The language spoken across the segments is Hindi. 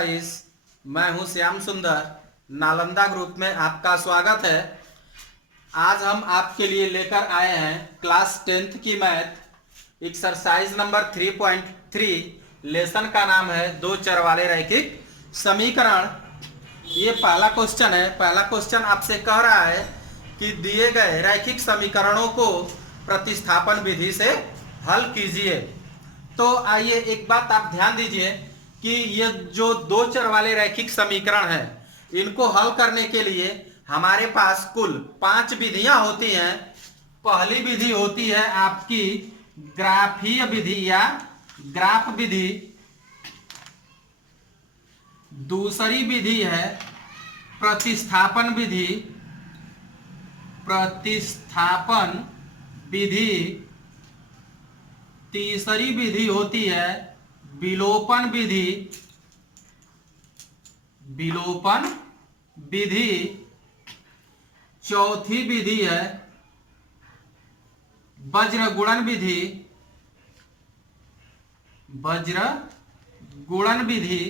गाइस, मैं हूं श्याम सुंदर। नालंदा ग्रुप में आपका स्वागत है। आज हम आपके लिए लेकर आए हैं क्लास 10th की मैथ एक्सरसाइज नंबर 3.3। लेसन का नाम है दो चर वाले रैखिक समीकरण। ये पहला क्वेश्चन है। पहला क्वेश्चन आपसे कह रहा है कि दिए गए रैखिक समीकरणों को प्रतिस्थापन विधि से हल कीजिए। तो आइए एक बात आप ध्यान दीजिए कि ये जो दो चर वाले रैखिक समीकरण हैं, इनको हल करने के लिए हमारे पास कुल 5 विधियां होती हैं। पहली विधि होती है आपकी ग्राफीय विधि या ग्राफ विधि। दूसरी विधि है प्रतिस्थापन विधि। प्रतिस्थापन विधि। तीसरी विधि होती है विलोपन विधि। विलोपन विधि। चौथी विधि है वज्र गुणन विधि। वज्र गुणन विधि।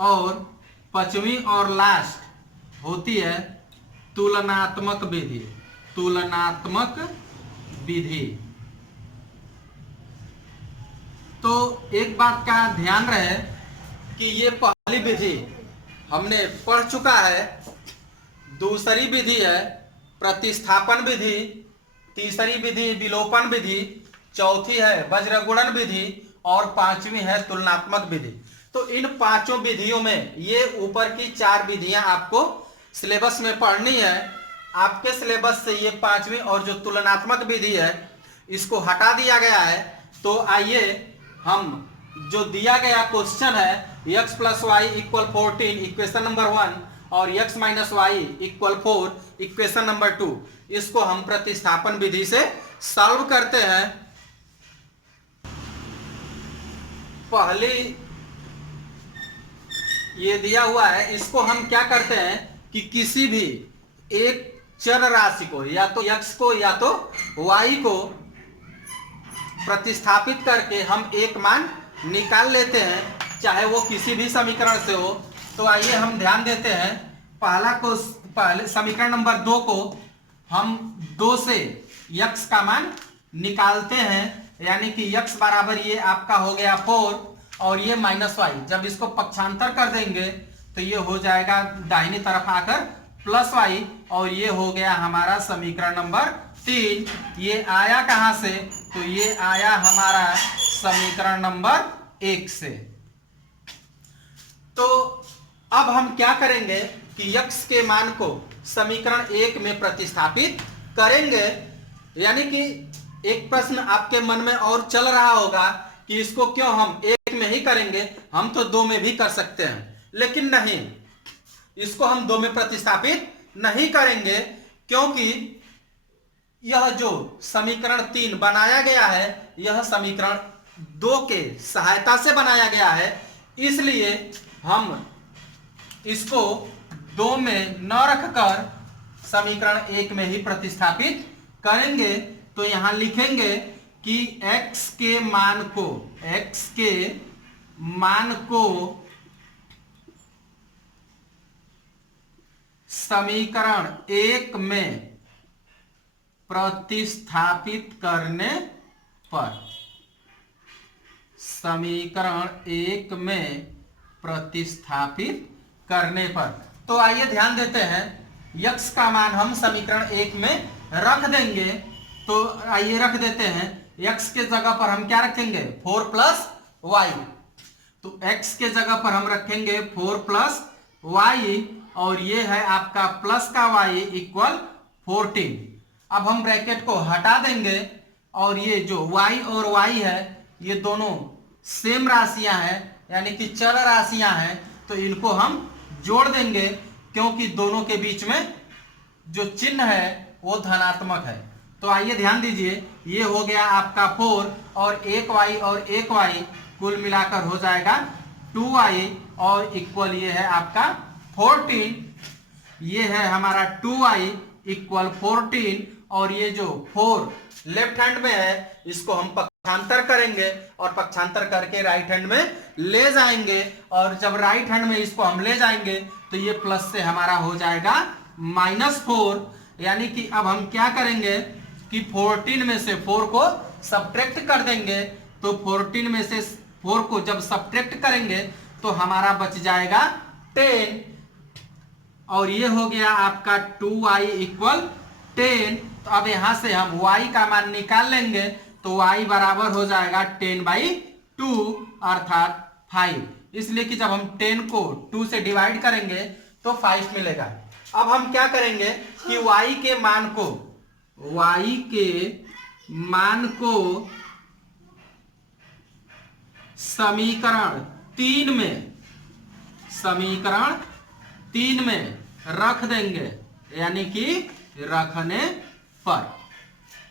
और पांचवी और लास्ट होती है तुलनात्मक विधि। तुलनात्मक विधि। तो एक बात का ध्यान रहे कि ये पहली विधि हमने पढ़ चुका है। दूसरी विधि है प्रतिस्थापन विधि। तीसरी विधि विलोपन विधि। चौथी है वज्र गुणन विधि और पांचवी है तुलनात्मक विधि। तो इन पांचों विधियों में ये ऊपर की 4 विधियां आपको सिलेबस में पढ़नी है। आपके सिलेबस से ये पांचवी और जो तुलनात्मक विधि है इसको हटा दिया गया है। तो आइए हम जो दिया गया क्वेश्चन है x + y = 14 इक्वेशन नंबर 1 और x - y = 4 इक्वेशन नंबर 2, इसको हम प्रतिस्थापन विधि से सॉल्व करते हैं। पहली ये दिया हुआ है, इसको हम क्या करते हैं कि किसी भी एक चर राशि को या तो x को या तो y को प्रतिस्थापित करके हम एक मान निकाल लेते हैं, चाहे वो किसी भी समीकरण से हो। तो आइए हम ध्यान देते हैं। पहले समीकरण नंबर 2 को हम 2 से x का मान निकालते हैं, यानी कि x बराबर ये आपका हो गया 4 और ये -y। जब इसको पक्षांतर कर देंगे तो ये हो जाएगा दाहिनी तरफ आकर +y और ये हो गया हमारा समीकरण नंबर 3। ये आया कहां से? तो ये आया हमारा समीकरण नंबर 1 से। तो अब हम क्या करेंगे कि x के मान को समीकरण 1 में प्रतिस्थापित करेंगे। यानी कि एक प्रश्न आपके मन में और चल रहा होगा कि इसको क्यों हम 1 में ही करेंगे, हम तो 2 में भी कर सकते हैं। लेकिन नहीं, इसको हम 2 में प्रतिस्थापित नहीं करेंगे, क्योंकि यह जो समीकरण 3 बनाया गया है यह समीकरण 2 के सहायता से बनाया गया है। इसलिए हम इसको 2 में न रखकर समीकरण 1 में ही प्रतिस्थापित करेंगे। तो यहां लिखेंगे कि x के मान को समीकरण 1 में प्रतिस्थापित करने पर, समीकरण 1 में प्रतिस्थापित करने पर। तो आइए ध्यान देते हैं, x का मान हम समीकरण 1 में रख देंगे। तो आइए रख देते हैं। x के जगह पर हम क्या रखेंगे? 4 + y। तो x के जगह पर हम रखेंगे 4 + y और ये है आपका प्लस का y = 14। अब हम ब्रैकेट को हटा देंगे और ये जो y और y है ये दोनों सेम राशियां हैं, यानी कि चर राशियां हैं। तो इनको हम जोड़ देंगे, क्योंकि दोनों के बीच में जो चिन्ह है वो धनात्मक है। तो आइए ध्यान दीजिए, ये हो गया आपका 4 और 1y और 1y कुल मिलाकर हो जाएगा 2y और इक्वल ये है आपका 14। ये है हमारा 2y = 14 और ये जो 4 लेफ्ट हैंड में है इसको हम पक्षांतर करेंगे और पक्षांतर करके राइट हैंड में ले जाएंगे, और जब राइट हैंड में इसको हम ले जाएंगे तो ये प्लस से हमारा हो जाएगा -4। यानी कि अब हम क्या करेंगे कि 14 में से 4 को सब्ट्रैक्ट कर देंगे, तो 14 में से 4 को जब सब्ट्रैक्ट करेंगे तो हमारा बच जाएगा 10, और ये हो गया आपका 2y = 10। तो अब यहां से हम y का मान निकाल लेंगे, तो y बराबर हो जाएगा 10/2 अर्थात 5। इसलिए कि जब हम 10 को 2 से डिवाइड करेंगे तो 5 मिलेगा। अब हम क्या करेंगे कि y के मान को समीकरण 3 में रख देंगे, यानी कि रखने पर।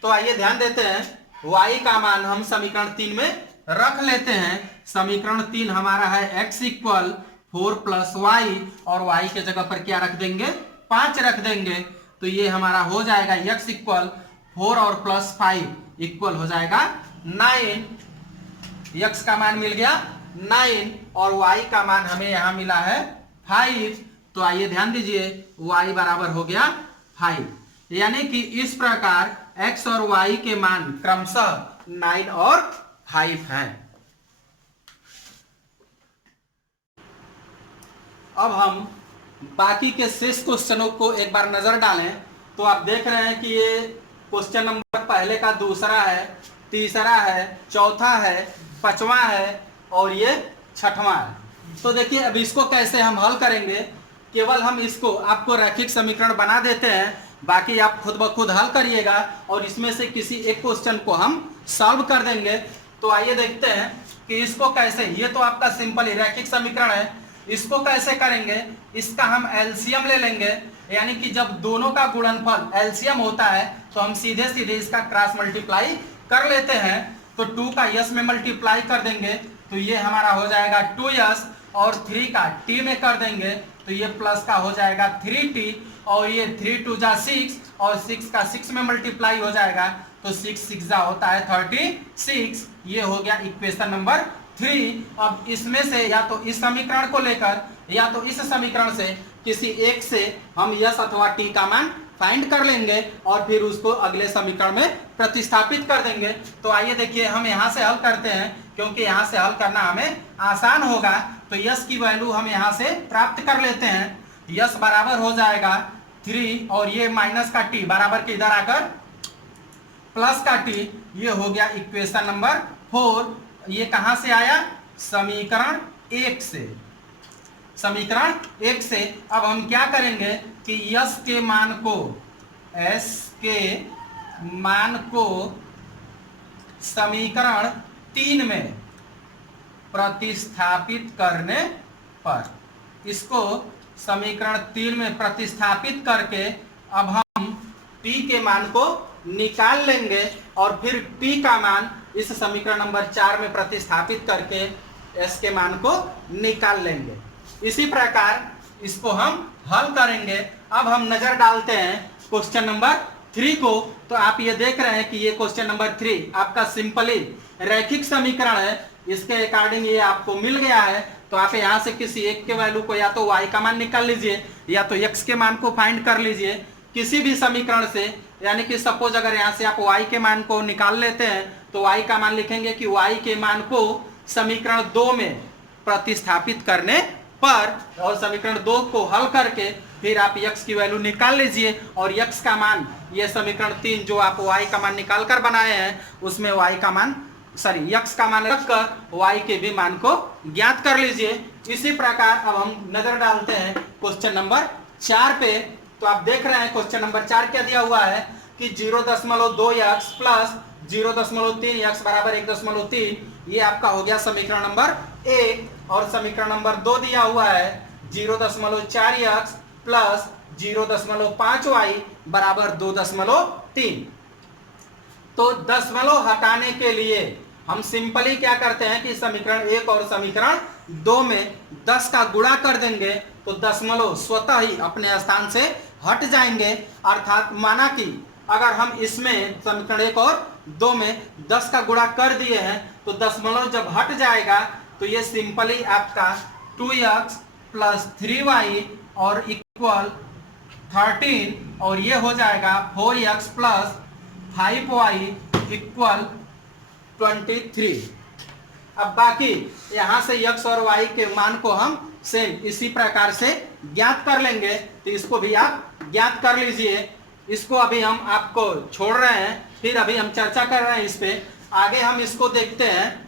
तो आइए ध्यान देते हैं, y का मान हम समीकरण 3 में रख लेते हैं। समीकरण 3 हमारा है x = 4 + y, और y के जगह पर क्या रख देंगे, 5 रख देंगे। तो ये हमारा हो जाएगा x = 4 और +5 इक्वल हो जाएगा 9। x का मान मिल गया 9 और y का मान हमें यहां मिला है 5। तो आइए ध्यान दीजिए, y बराबर हो गया 5। यानी कि इस प्रकार x और y के मान क्रमशः 9 और 5 हैं। अब हम बाकी के शेष क्वेश्चनों को एक बार नजर डालें, तो आप देख रहे हैं कि ये क्वेश्चन नंबर पहले का दूसरा है, तीसरा है, चौथा है, पांचवा है और ये छठवां है। तो देखिए अब इसको कैसे हम हल करेंगे। केवल हम इसको आपको रैखिक समीकरण बना देते हैं, बाकी आप खुद ब खुद हल करिएगा और इसमें से किसी एक क्वेश्चन को हम सॉल्व कर देंगे। तो आइए देखते हैं कि इसको कैसे, ये तो आपका सिंपल ही रैखिक समीकरण है, इसको कैसे करेंगे। इसका हम एलसीएम ले लेंगे, यानी कि जब दोनों का गुणनफल एलसीएम होता है तो हम सीधे सीधे इसका क्रॉस मल्टीप्लाई कर लेते हैं। तो 2 का यस में मल्टीप्लाई कर देंगे तो ये हमारा हो जाएगा 2s, और 3 का t में कर देंगे तो ये प्लस का हो जाएगा 3t, और ये 3 2 जा 6 और 6 का 6 में मल्टीप्लाई हो जाएगा तो 6 6 जा होता है 36। ये हो गया इक्वेशन नंबर 3। अब इसमें से या तो इस समीकरण को लेकर या तो इस समीकरण से किसी एक से हम यस अथवा टी का मान फाइंड कर लेंगे और फिर उसको अगले समीकरण में प्रतिस्थापित कर देंगे। तो आइए देखिए हम यहाँ से हल करते हैं, क्योंकि यहाँ से हल करना हमें आसान होगा। तो यस की वैल्यू हम यहाँ से प्राप्त कर लेते हैं। यस बराबर हो जाएगा 3 और ये माइनस का टी बराबर के इधर आकर प्लस का टी, ये हो गया इक्वेशन नंबर 4। ये कहां से आया, समीकरण 1 से। समीकरण 1 से अब हम क्या करेंगे कि यस के मान को, एस के मान को समीकरण 3 में प्रतिस्थापित करने पर, इसको समीकरण 3 में प्रतिस्थापित करके अब हम t के मान को निकाल लेंगे और फिर t का मान इस समीकरण नंबर 4 में प्रतिस्थापित करके s के मान को निकाल लेंगे। इसी प्रकार इसको हम हल करेंगे। अब हम नजर डालते हैं क्वेश्चन नंबर 3 को। तो आप ये देख रहे हैं कि ये क्वेश्चन नंबर 3 आपका सिंपली रैखिक समीकरण है, इसके अकॉर्डिंग ये आपको मिल गया है। तो आप यहाँ से किसी एक के वैल्यू को या तो y का मान निकाल लीजिए या तो x के मान को फाइंड कर लीजिए किसी भी समीकरण से। यानी कि सपोज अगर यहाँ से आप y के मान को निकाल लेते हैं तो y का मान लिखेंगे कि y के मान को समीकरण 2 में प्रतिस्थापित करने पर, और समीकरण 2 को हल करके फिर आप x की वैल्यू निकाल लीजिए और x का मान, ये समीकरण 3 जो आप y का मान निकाल कर बनाए हैं उसमें y का मान x का मान रखकर y के भी मान को ज्ञात कर लीजिए। इसी प्रकार अब हम नजर डालते हैं क्वेश्चन नंबर 4 पे। तो आप देख रहे हैं क्वेश्चन नंबर 4 क्या दिया हुआ है कि 0.2x प्लस 0.3x बराबर 1.3, ये आपका हो गया समीकरण नंबर 1। और समीकरण नंबर 2 दिया हुआ है 0.4x प्लस 0.5y बराबर 2.3। तो दशमलव हटाने के लिए हम सिंपली क्या करते हैं कि समीकरण 1 और समीकरण 2 में 10 का गुणा कर देंगे तो दशमलव स्वतः ही अपने स्थान से हट जाएंगे। अर्थात माना कि अगर हम इसमें समीकरण 1 और 2 में 10 का गुणा कर दिए हैं, तो दशमलव जब हट जाएगा तो ये सिंपली आपका 2x प्लस 3y और इक्वल 13, और ये हो जाएगा 4x प्लस 5y इक्वल 23। अब बाकी यहां से x और y के मान को हम सेम इसी प्रकार से ज्ञात कर लेंगे, तो इसको भी आप ज्ञात कर लीजिए। इसको अभी हम आपको छोड़ रहे हैं, फिर अभी हम चर्चा कर रहे हैं इस पे। आगे हम इसको देखते हैं।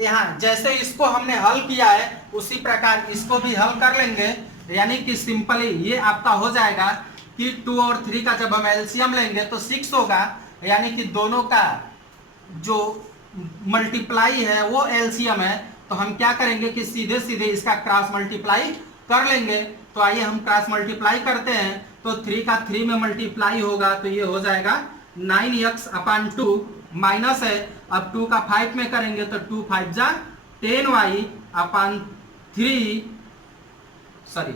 यहाँ जैसे इसको हमने हल किया है उसी प्रकार इसको भी हल कर लेंगे, यानी कि सिंपली ये आपका हो जाएगा कि 2 और 3 का जब हम एलसीएम लेंगे तो 6 होगा, यानी कि दोनों का जो मल्टीप्लाई है वो एलसीएम है। तो हम क्या करेंगे कि सीधे सीधे इसका क्रॉस मल्टीप्लाई कर लेंगे। तो आइए हम क्रॉस मल्टीप्लाई करते हैं। तो 3 का 3 में मल्टीप्लाई होगा तो ये हो जाएगा 9x अपान 2 माइनस है। अब 2 का 5 में करेंगे तो 2 5 जा 10y अपान 3, सॉरी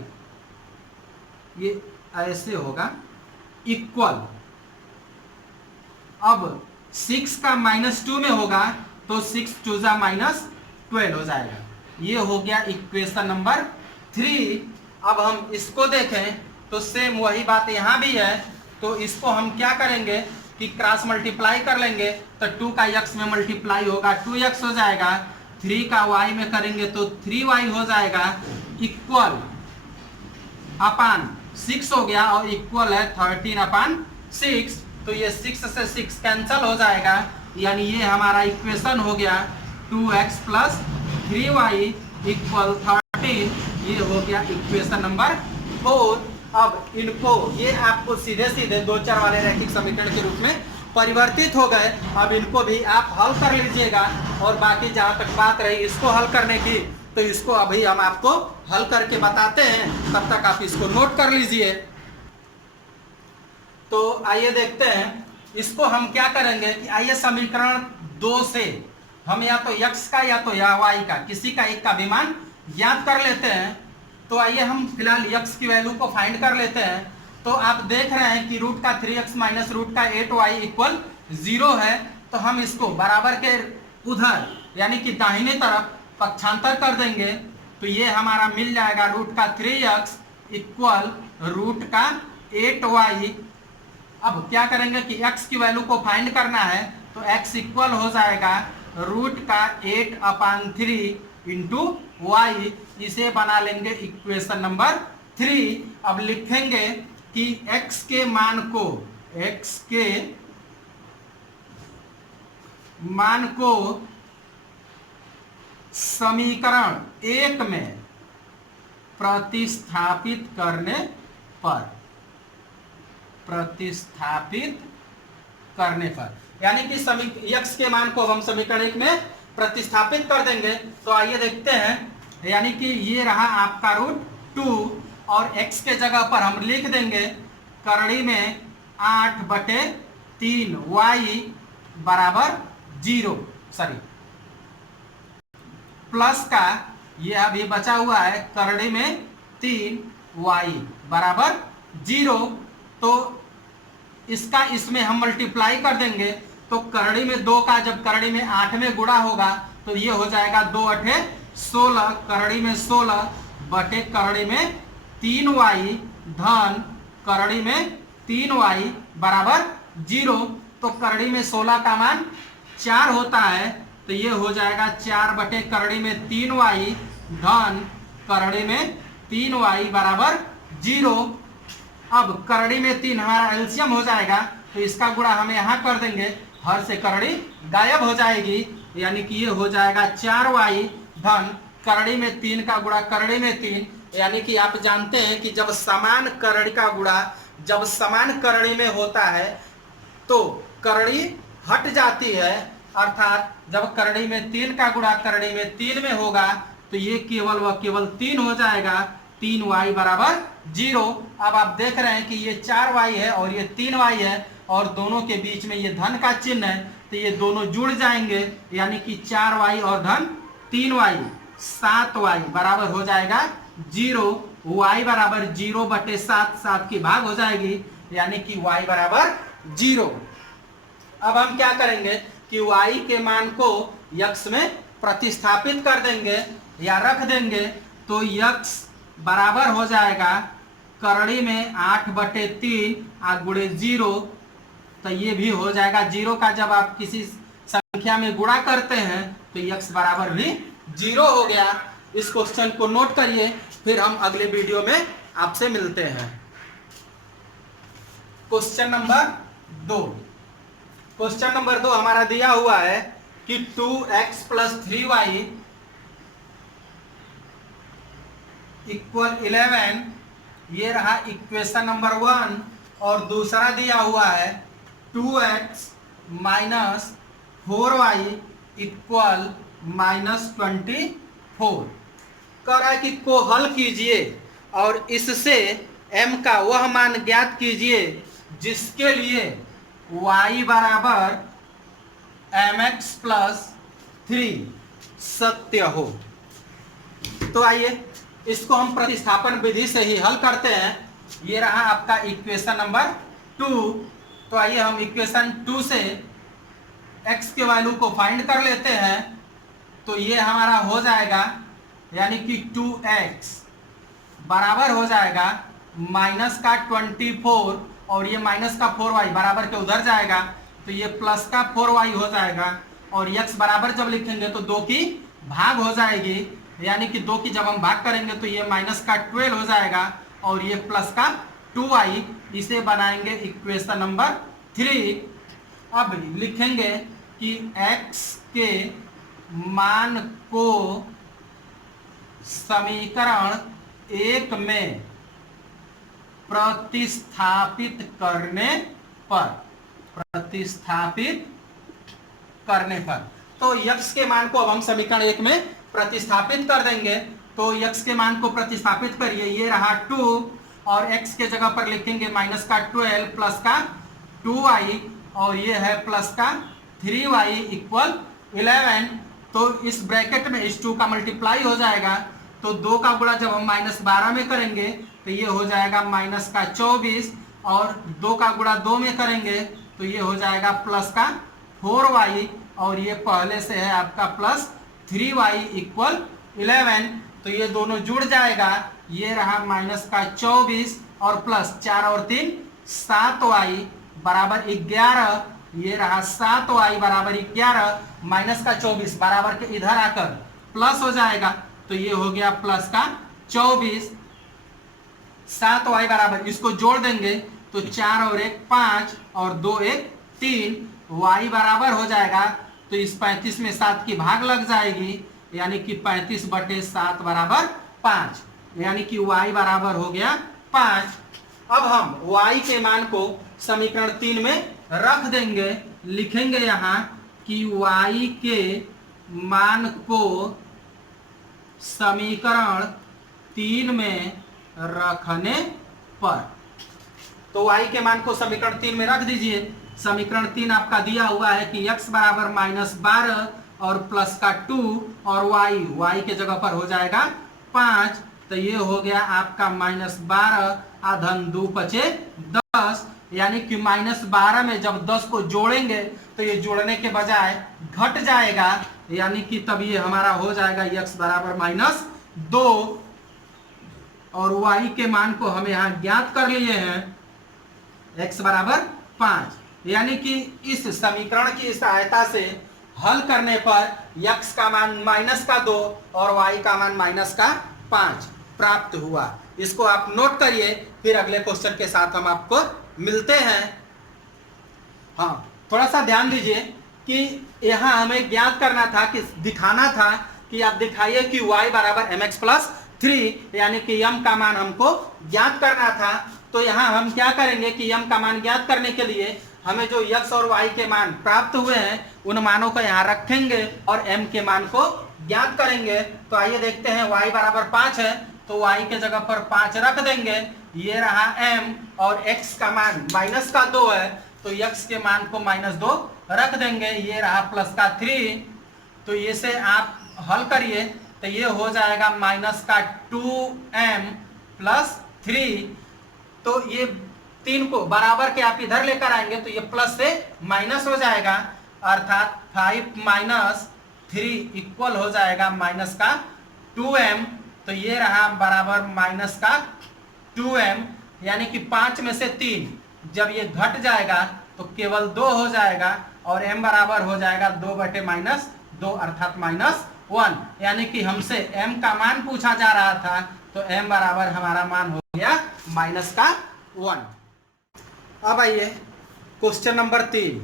ये ऐसे होगा इक्वल। अब 6 का -2 में होगा तो 6 2 जा -12 हो जाएगा। ये हो गया इक्वेशन नंबर 3। अब हम इसको देखें तो सेम वही बात यहाँ भी है। तो इसको हम क्या करेंगे कि क्रॉस मल्टीप्लाई कर लेंगे। तो 2 का x में मल्टीप्लाई होगा 2x हो जाएगा, 3 का y में करेंगे तो 3y हो जाएगा इक्वल अपान 6 हो गया और इक्वल है 13 अपान 6। तो ये 6 से 6 कैंसल हो जाएगा, यानी ये हमारा इक्वेशन हो गया 2x प्लस 3y इक्वल 13। ये हो गया इक्वेशन नंबर 4। अब इनको ये आपको सीधे सीधे 2 चर वाले रैखिक समीकरण के रूप में परिवर्तित हो गए। अब इनको भी आप हल कर लीजिएगा, और बाकी जहां तक बात रही इसको हल करने की, तो इसको अभी हम आपको हल करके बताते हैं, तब तक आप इसको नोट कर लीजिए। तो आइए देखते हैं इसको हम क्या करेंगे कि आइए समीकरण 2 से हम या तो x का या तो y का किसी का एक का भी मान ज्ञात कर लेते हैं। तो आइए हम फिलहाल x की वैल्यू को फाइंड कर लेते हैं। तो आप देख रहे हैं कि रूट का 3x माइनस रूट का 8y इक्वल 0 है। तो हम इसको बराबर के उधर यानी कि दाहिने तरफ पक्षांतर कर देंगे, तो ये हमारा मिल जाएगा रूट का 3x इक्वल रूट का 8y। अब क्या करेंगे कि x की वैल्यू को फाइंड करना है, तो x इक्वल हो जाएगा रूट का 8 अपान 3 इंटू वाई। इसे बना लेंगे इक्वेशन नंबर 3। अब लिखेंगे कि x के मान को समीकरण 1 में प्रतिस्थापित करने पर यानी कि x के मान को हम समीकरण 1 में प्रतिस्थापित कर देंगे। तो आइए देखते हैं, यानी कि ये रहा आपका रूट 2 और x के जगह पर हम लिख देंगे करड़ी में 8/3 y बराबर 0, सॉरी प्लस का ये अभी बचा हुआ है करड़ी में 3 y बराबर 0। तो इसका इसमें हम मल्टीप्लाई कर देंगे, तो करड़ी में 2 का जब करड़ी में 8 में गुणा होगा तो ये हो जाएगा 2 8 16, करड़ी में 16 बटे करड़ी में 3y धन करड़ी में 3y बराबर 0। तो करड़ी में 16 का मान 4 होता है, तो ये हो जाएगा 4 बटे करड़ी में 3y धन करड़ी में 3y बराबर 0। अब करड़ी में 3 हमारा एलसीएम हो जाएगा, तो इसका गुणा हम यहाँ कर देंगे, हर से करड़ी गायब हो जाएगी, यानी कि ये हो जाएगा 4y धन करड़ी में 3 का गुणा करड़ी में 3। यानी कि आप जानते हैं कि जब समान करड़ी का गुणा जब समान करड़ी में होता है तो करड़ी हट जाती है, अर्थात जब करड़ी में 3 का गुणा करड़ी में 3 में होगा तो ये केवल व केवल 3 हो जाएगा, 3y बराबर 0। अब आप देख रहे हैं कि ये 4y है और ये 3y है और दोनों के बीच में ये धन का चिन्ह है, तो ये दोनों जुड़ जाएंगे, यानी कि 4y और धन 3y 7y बराबर हो जाएगा 0। y बराबर 0 बटे 7, 7 की भाग हो जाएगी, यानी कि y बराबर 0। अब हम क्या करेंगे कि y के मान को x में प्रतिस्थापित कर देंगे या रख देंगे, तो x बराबर हो जाएगा करड़ी में 8/3 गुणे 0, तो ये भी हो जाएगा 0 का जब आप किसी संख्या में गुणा करते हैं तो x बराबर भी 0 हो गया। इस क्वेश्चन को नोट करिए, फिर हम अगले वीडियो में आपसे मिलते हैं। Question number 2। क्वेश्चन नंबर 2 हमारा दिया हुआ है कि 2x + 3y = 11, ये रहा इक्वेशन नंबर 1। और दूसरा दिया हुआ है 2x - 4y = -24। कह रहा है कि को हल कीजिए और इससे m का वह मान ज्ञात कीजिए जिसके लिए y बराबर mx + 3 सत्य हो। तो आइए इसको हम प्रतिस्थापन विधि से ही हल करते हैं। ये रहा आपका इक्वेशन नंबर 2। तो आइए हम इक्वेशन 2 से x के वैल्यू को फाइंड कर लेते हैं। तो ये हमारा हो जाएगा, यानी कि 2x बराबर हो जाएगा -24 और ये -4y बराबर के उधर जाएगा, तो ये +4y हो जाएगा। और x बराबर जब लिखेंगे तो 2 की भाग हो जाएगी, यानी कि 2 की जब हम भाग करेंगे तो ये -12 हो जाएगा और ये +2y। इसे बनाएंगे इक्वेशन नंबर 3। अब लिखेंगे कि x के मान को समीकरण 1 में प्रतिस्थापित करने पर तो x के मान को अब हम समीकरण 1 में प्रतिस्थापित कर देंगे। तो x के मान को प्रतिस्थापित करिए, ये रहा 2 और x के जगह पर लिखेंगे -12 +2y और ये है +3y = 11। तो इस ब्रैकेट में इस 2 का मल्टीप्लाई हो जाएगा, तो 2 का गुणा जब हम -12 में करेंगे तो ये हो जाएगा -24 और 2 का गुणा 2 में करेंगे तो ये हो जाएगा +4y और ये पहले से है आपका +3y = 11। तो ये दोनों जुड़ जाएगा, ये रहा -24 और +4 और 3 7y बराबर 11, ये रहा 7y बराबर 11 -24 बराबर के इधर आकर प्लस हो जाएगा, तो ये हो गया +24 7y बराबर, इसको जोड़ देंगे तो 4 और 1 5 और 2 1 3, y बराबर हो जाएगा। तो इस 35 में 7 की भाग लग जाएगी, यानी कि 35/7 बराबर 5, यानी कि y बराबर हो गया 5। अब हम y के मान को समीकरण 3 में रख देंगे। लिखेंगे यहाँ कि y के मान को समीकरण 3 में रखने पर, तो y के मान को समीकरण 3 में रख दीजिए। समीकरण 3 आपका दिया हुआ है कि x बराबर -12 और +2 और y के जगह पर हो जाएगा 5, तो ये हो गया आपका -12 आधन 2 × 10, यानी कि -12 में जब 10 को जोड़ेंगे तो ये जोड़ने के बजाय घट जाएगा, यानी कि तब ये हमारा हो जाएगा x बराबर -2 और y के मान को हम यहाँ ज्ञात कर लिए हैं x बराबर 5, यानी कि इस समीकरण की सहायता से हल करने पर x का मान -2 और y का मान -5 प्राप्त हुआ। इसको आप नोट करिए, फिर अगले क्वेश्चन के साथ हम आपको मिलते हैं। हाँ, थोड़ा सा ध्यान दीजिए कि यहाँ हमें ज्ञात करना था, कि दिखाना था कि आप दिखाइए कि y बराबर mx + 3, यानी कि m का मान हमको ज्ञात करना था। तो यहाँ हम क्या करेंगे कि m का मान ज्ञात करने के लिए हमें जो x और y के मान प्राप्त हुए हैं उन मानों को यहाँ रखेंगे और m के मान को ज्ञात करेंगे। तो आइए देखते हैं, y बराबर 5 है तो y के जगह पर 5 रख देंगे, ये रहा m और x का मान -2 है तो x के मान को -2 रख देंगे, ये रहा +3। तो ये से आप हल करिए तो ये हो जाएगा -2m + 3। तो ये 3 को बराबर के आप इधर लेकर आएंगे तो ये प्लस से माइनस हो जाएगा, अर्थात 5 माइनस 3 इक्वल हो जाएगा माइनस का 2m। तो ये रहा बराबर माइनस का 2m, यानी कि 5 में से 3 जब ये घट जाएगा तो केवल 2 हो जाएगा और m बराबर हो जाएगा 2/-2 अर्थात -1, यानी कि हमसे m का मान पूछा जा रहा था तो m बराबर हमारा मान हो गया -1। अब आइए क्वेश्चन नंबर 3।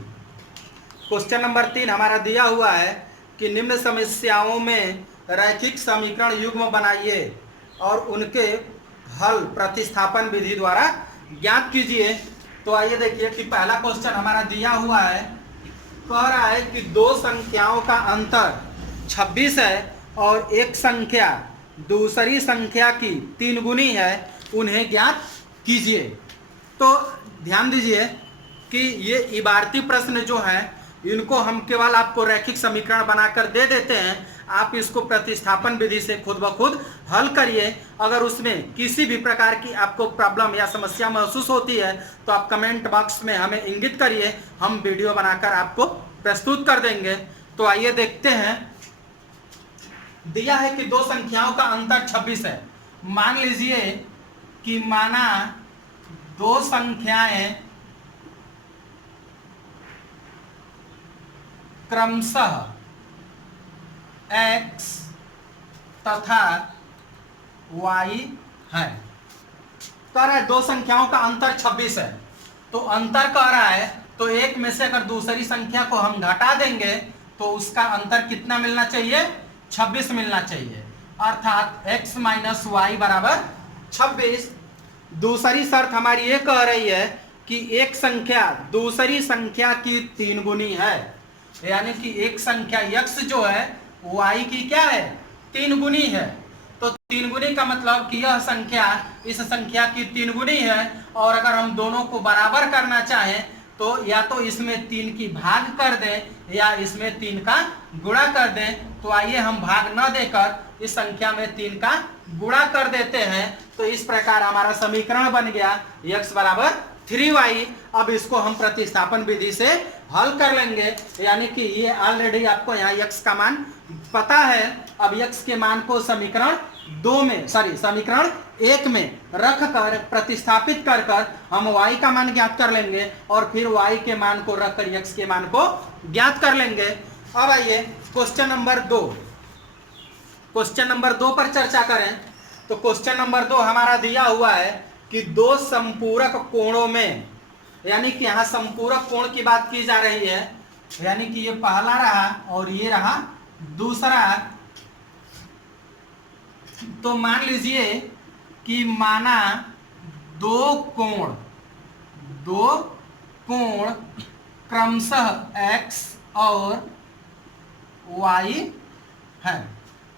क्वेश्चन नंबर 3 हमारा दिया हुआ है कि निम्न समस्याओं में रैखिक समीकरण युग्म बनाइए और उनके हल प्रतिस्थापन विधि द्वारा ज्ञात कीजिए। तो आइए देखिए कि पहला क्वेश्चन हमारा दिया हुआ है, कह रहा है कि दो संख्याओं का अंतर 26 है और एक संख्या दूसरी संख्या की 3 गुनी है, उन्हें ज्ञात कीजिए। तो ध्यान दीजिए कि ये इबारती प्रश्न जो हैं इनको हम केवल आपको रैखिक समीकरण बनाकर दे देते हैं, आप इसको प्रतिस्थापन विधि से खुद ब खुद हल करिए। अगर उसमें किसी भी प्रकार की आपको प्रॉब्लम या समस्या महसूस होती है तो आप कमेंट बॉक्स में हमें इंगित करिए, हम वीडियो बनाकर आपको प्रस्तुत कर देंगे। तो आइए देखते हैं, दिया है कि दो संख्याओं का अंतर 26 है। मान लीजिए कि माना दो संख्याएं क्रमशः x तथा y है। कह रहा है दो संख्याओं का अंतर 26 है, तो अंतर कह रहा है तो एक में से अगर दूसरी संख्या को हम घटा देंगे तो उसका अंतर कितना मिलना चाहिए? 26 मिलना चाहिए, अर्थात x माइनस वाई बराबर 26। दूसरी शर्त हमारी ये कह रही है कि एक संख्या दूसरी संख्या की 3 गुनी है, यानी कि एक संख्या x जो है y की क्या है? 3 गुनी है। तो 3 गुनी का मतलब कि यह संख्या इस संख्या की 3 गुनी है, और अगर हम दोनों को बराबर करना चाहें तो या तो इसमें 3 की भाग कर दें या इसमें 3 का गुणा कर दें। तो आइए हम भाग न देकर इस संख्या में 3 का गुणा कर देते हैं। तो इस प्रकार हमारा समीकरण बन गया x बराबर 3y। अब इसको हम प्रतिस्थापन विधि से हल कर लेंगे, यानी कि ये ऑलरेडी आपको यहाँ x का मान पता है। अब x के मान को समीकरण 1 में रख कर प्रतिस्थापित कर कर हम y का मान ज्ञात कर लेंगे और फिर y के मान को रख कर x के मान को ज्ञात कर लेंगे। अब आइए क्वेश्चन नंबर 2। क्वेश्चन नंबर 2 पर चर्चा करें। तो क्वेश्चन नंबर 2 हमारा दिया हुआ है कि दो संपूरक कोणों में, यानी कि यहाँ संपूरक कोण की बात की जा रही है, यानी कि ये पहला रहा और ये रहा दूसरा। तो मान लीजिए कि माना दो कोण क्रमशः x और y है।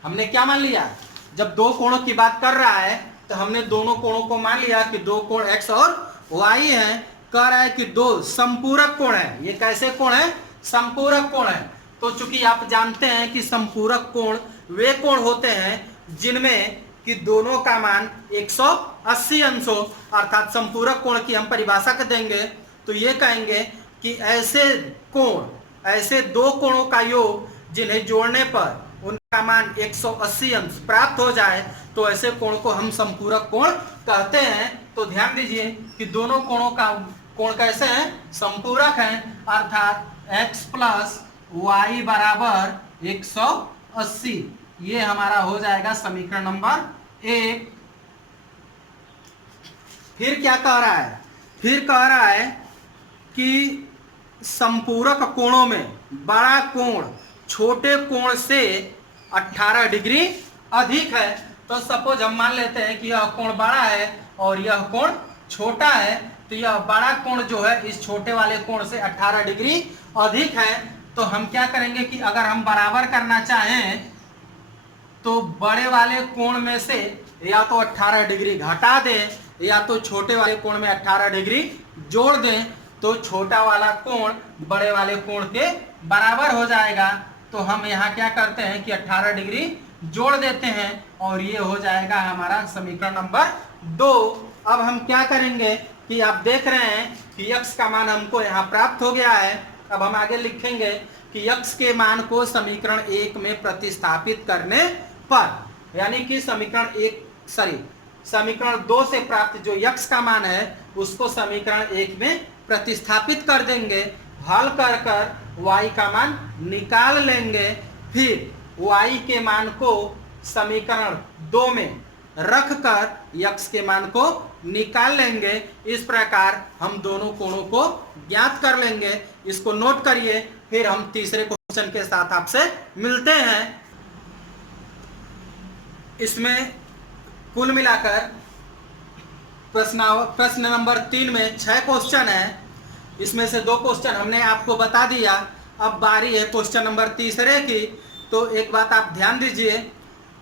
हमने क्या मान लिया? जब दो कोणों की बात कर रहा है तो हमने दोनों कोणों को मान लिया कि दो कोण x और y है। कह रहा है कि दो संपूरक कोण है। ये कैसे कोण है? संपूरक कोण है। तो चूंकि आप जानते हैं कि संपूरक कोण वे कोण होते हैं जिनमें कि दोनों का मान 180 अंश हो, अर्थात संपूरक कोण की हम परिभाषा कर देंगे तो ये कहेंगे कि ऐसे दो कोणों का योग जिन्हें जोड़ने पर उनका मान 180 अंश प्राप्त हो जाए तो ऐसे कोण को हम संपूरक कोण कहते हैं। तो ध्यान दीजिए कि दोनों कोणों का कोण कैसे हैं? संपूरक हैं, अर्थात x प्लस वाई बराबर 180। ये हमारा हो जाएगा समीकरण नंबर 1। फिर क्या कह रहा है? फिर कह रहा है कि संपूरक कोणों में बड़ा कोण छोटे कोण से 18 डिग्री अधिक है। तो सपोज हम मान लेते हैं कि यह कोण बड़ा है और यह कोण छोटा है, तो यह बड़ा कोण जो है इस छोटे वाले कोण से 18 डिग्री अधिक है। तो हम क्या करेंगे कि अगर हम बराबर करना चाहें तो बड़े वाले कोण में से या तो 18 डिग्री घटा दें या तो छोटे वाले कोण में 18 डिग्री जोड़ दें, तो छोटा वाला कोण बड़े वाले कोण के बराबर हो जाएगा। तो हम यहाँ क्या करते हैं कि 18 डिग्री जोड़ देते हैं और ये हो जाएगा हमारा समीकरण नंबर 2। अब हम क्या करेंगे कि आप देख रहे हैं कि x का मान हमको यहाँ प्राप्त हो गया है। अब हम आगे लिखेंगे कि x के मान को समीकरण 1 में प्रतिस्थापित करने पर, यानी कि समीकरण 2 से प्राप्त जो x का मान है उसको समीकरण 1 में प्रतिस्थापित कर देंगे। हल कर कर y का मान निकाल लेंगे, फिर y के मान को समीकरण 2 में रख कर x के मान को निकाल लेंगे। इस प्रकार हम दोनों कोणों को ज्ञात कर लेंगे। इसको नोट करिए, फिर हम तीसरे क्वेश्चन के साथ आपसे मिलते हैं। इसमें कुल मिलाकर प्रश्न नंबर 3 में 6 क्वेश्चन है। इसमें से 2 क्वेश्चन हमने आपको बता दिया। अब बारी है क्वेश्चन नंबर तीसरे की। तो एक बात आप ध्यान दीजिए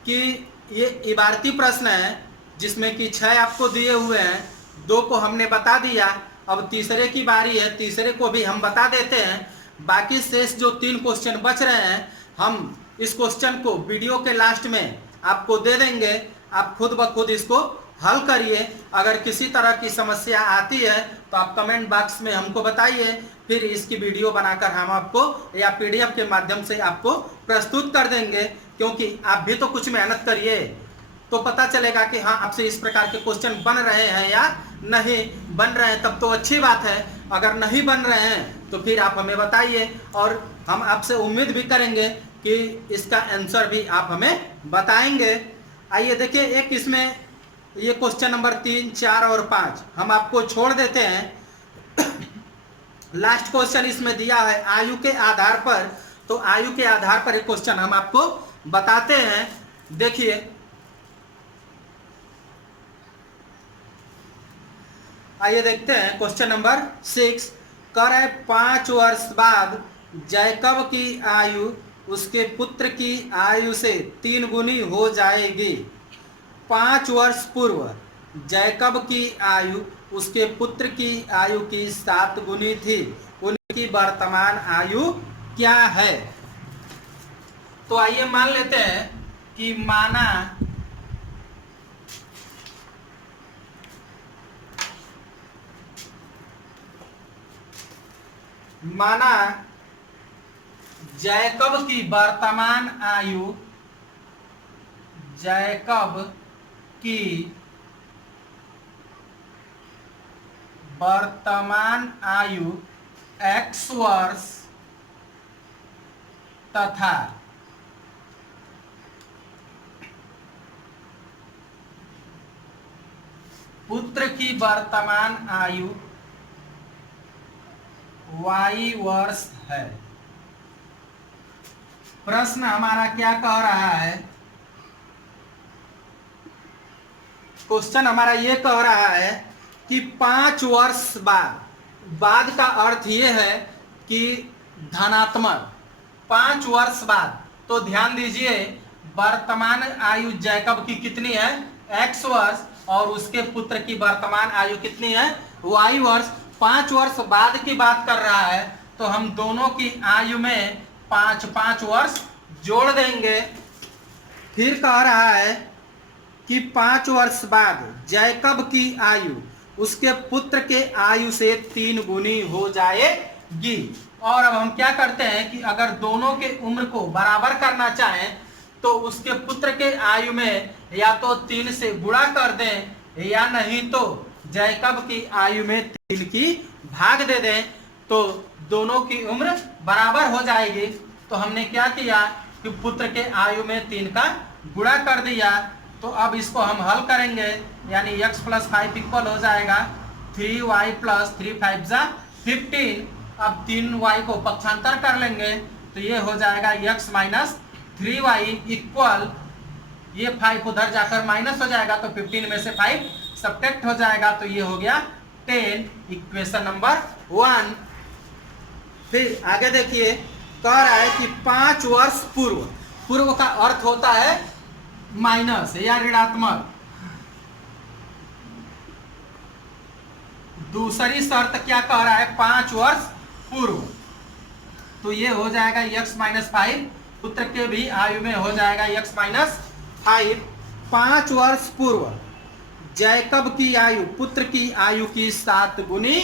कि ये इबारती प्रश्न है जिसमें कि 6 आपको दिए हुए हैं, 2 को हमने बता दिया। अब तीसरे की बारी है, तीसरे को भी हम बता देते हैं। बाकी शेष जो 3 क्वेश्चन बच रहे हैं, हम इस क्वेश्चन को वीडियो के लास्ट में आपको दे देंगे। आप खुद ब खुद इसको हल करिए। अगर किसी तरह की समस्या आती है तो आप कमेंट बॉक्स में हमको बताइए, फिर इसकी वीडियो बनाकर हम आपको या पीडीएफ के माध्यम से आपको प्रस्तुत कर देंगे। क्योंकि आप भी तो कुछ मेहनत करिए तो पता चलेगा कि हाँ आपसे इस प्रकार के क्वेश्चन बन रहे हैं या नहीं बन रहे हैं, तब तो अच्छी बात है। अगर नहीं बन रहे हैं तो फिर आप हमें बताइए और हम आपसे उम्मीद भी करेंगे कि इसका आंसर भी आप हमें बताएंगे। आइए देखिए, एक इसमें ये क्वेश्चन नंबर 3, 4 और 5 हम आपको छोड़ देते हैं। लास्ट क्वेश्चन इसमें दिया है आयु के आधार पर, तो आयु के आधार पर एक क्वेश्चन हम आपको बताते हैं। देखिए, आइए देखते हैं क्वेश्चन नंबर 6। करे 5 वर्ष बाद जैकब की आयु उसके पुत्र की आयु से 3 गुनी हो जाएगी। 5 वर्ष पूर्व जैकब की आयु उसके पुत्र की आयु की 7 गुनी थी। उनकी वर्तमान आयु क्या है? तो आइए मान लेते हैं कि माना जैकब की वर्तमान आयु x वर्ष तथा पुत्र की वर्तमान आयु y वर्ष है। प्रश्न हमारा क्या कह रहा है? क्वेश्चन हमारा ये कह रहा है कि 5 वर्ष बाद का अर्थ ये है कि धनात्मक 5 वर्ष बाद। तो ध्यान दीजिए, वर्तमान आयु जैकब की कितनी है? x वर्ष, और उसके पुत्र की वर्तमान आयु कितनी है? y वर्ष। 5 वर्ष बाद की बात कर रहा है, तो हम दोनों की आयु में 5 वर्ष जोड़ देंगे। फिर कह रहा है कि 5 वर्ष बाद जैकब की आयु उसके पुत्र के आयु से 3 गुनी हो जाएगी। और अब हम क्या करते हैं कि अगर दोनों के उम्र को बराबर करना चाहें तो उसके पुत्र के आयु में या तो 3 से गुणा कर दें या नहीं तो जैकब की आयु में 3 की भाग दे दें, तो दोनों की उम्र बराबर हो जाएगी। तो हमने क्या किया कि पुत्र के आयु में 3 का गुणा कर दिया। तो अब इसको हम हल करेंगे, यानी x + 5 इक्वल हो जाएगा 3y + 3 5 जा 15। अब 3y को पक्षांतर कर लेंगे तो ये हो जाएगा x - 3y इक्वल, ये 5 उधर जाकर माइनस हो जाएगा तो 15 में से 5 सब्ट्रैक्ट हो जाएगा, तो ये हो गया 10। Equation number 1। फिर आगे देखिए, कह रहा है कि 5 वर्ष पूर्व का अर्थ होता है माइनस या ऋणात्मक। दूसरी शर्त क्या कह रहा है? 5 वर्ष पूर्व, तो ये हो जाएगा x - 5, पुत्र के भी आयु में हो जाएगा x - 5। 5 वर्ष पूर्व जैकब की आयु, पुत्र की आयु की 7 गुनी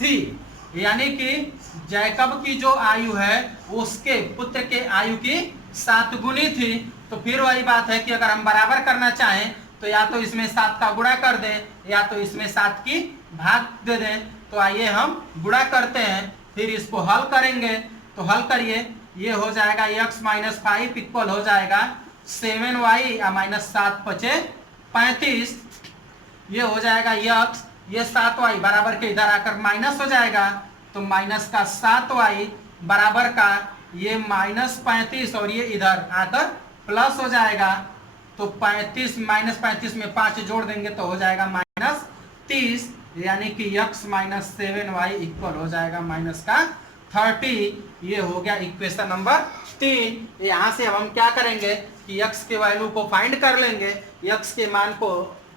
थी। यानी कि जैकब की जो आयु है उसके पुत्र के आयु की 7 गुनी थी। तो फिर वही बात है कि अगर हम बराबर करना चाहें तो या तो इसमें 7 का गुणा कर दें या तो इसमें 7 की भाग दे दें। तो आइए हम गुणा करते हैं, फिर इसको हल करेंगे। तो हल करिए, ये हो जाएगा x माइनस 5 इक्वल हो जाएगा 7y माइनस 7 पचे 35। ये हो जाएगा x, ये 7y बराबर के इधर आकर माइनस हो जाएगा, तो माइनस का 7y बराबर का ये माइनस 35 और ये इधर आकर प्लस हो जाएगा। तो 35 माइनस 35 में 5 जोड़ देंगे तो हो जाएगा माइनस 30। यानी कि x माइनस 7y इक्वल हो जाएगा माइनस का 30। ये हो गया इक्वेशन नंबर 3। यहाँ से हम क्या करेंगे कि x के वैल्यू को फाइंड कर लेंगे। x के मान को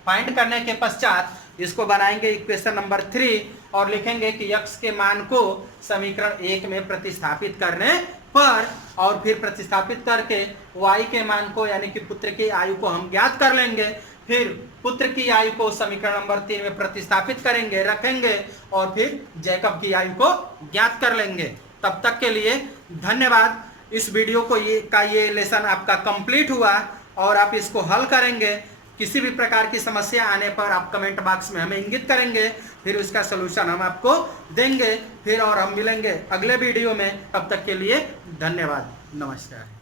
फाइंड करने के पश्चात इसको बनाएंगे इक्वेशन नंबर 3 और लिखेंगे कि x के मान को समीकरण 1 में प्रतिस्थापित करने पर, और फिर प्रतिस्थापित करके y के मान को यानी कि पुत्र की आयु को हम ज्ञात कर लेंगे। फिर पुत्र की आयु को समीकरण नंबर 3 में प्रतिस्थापित करेंगे, रखेंगे और फिर जैकब की आयु को ज्ञात कर लेंगे। तब तक के लिए धन्यवाद। इस वीडियो को ये लेसन आपका कंप्लीट हुआ और आप इसको हल करेंगे। किसी भी प्रकार की समस्या आने पर आप कमेंट बॉक्स में हमें इंगित करेंगे, फिर उसका सलूशन हम आपको देंगे। फिर और हम मिलेंगे अगले वीडियो में। तब तक के लिए धन्यवाद, नमस्कार।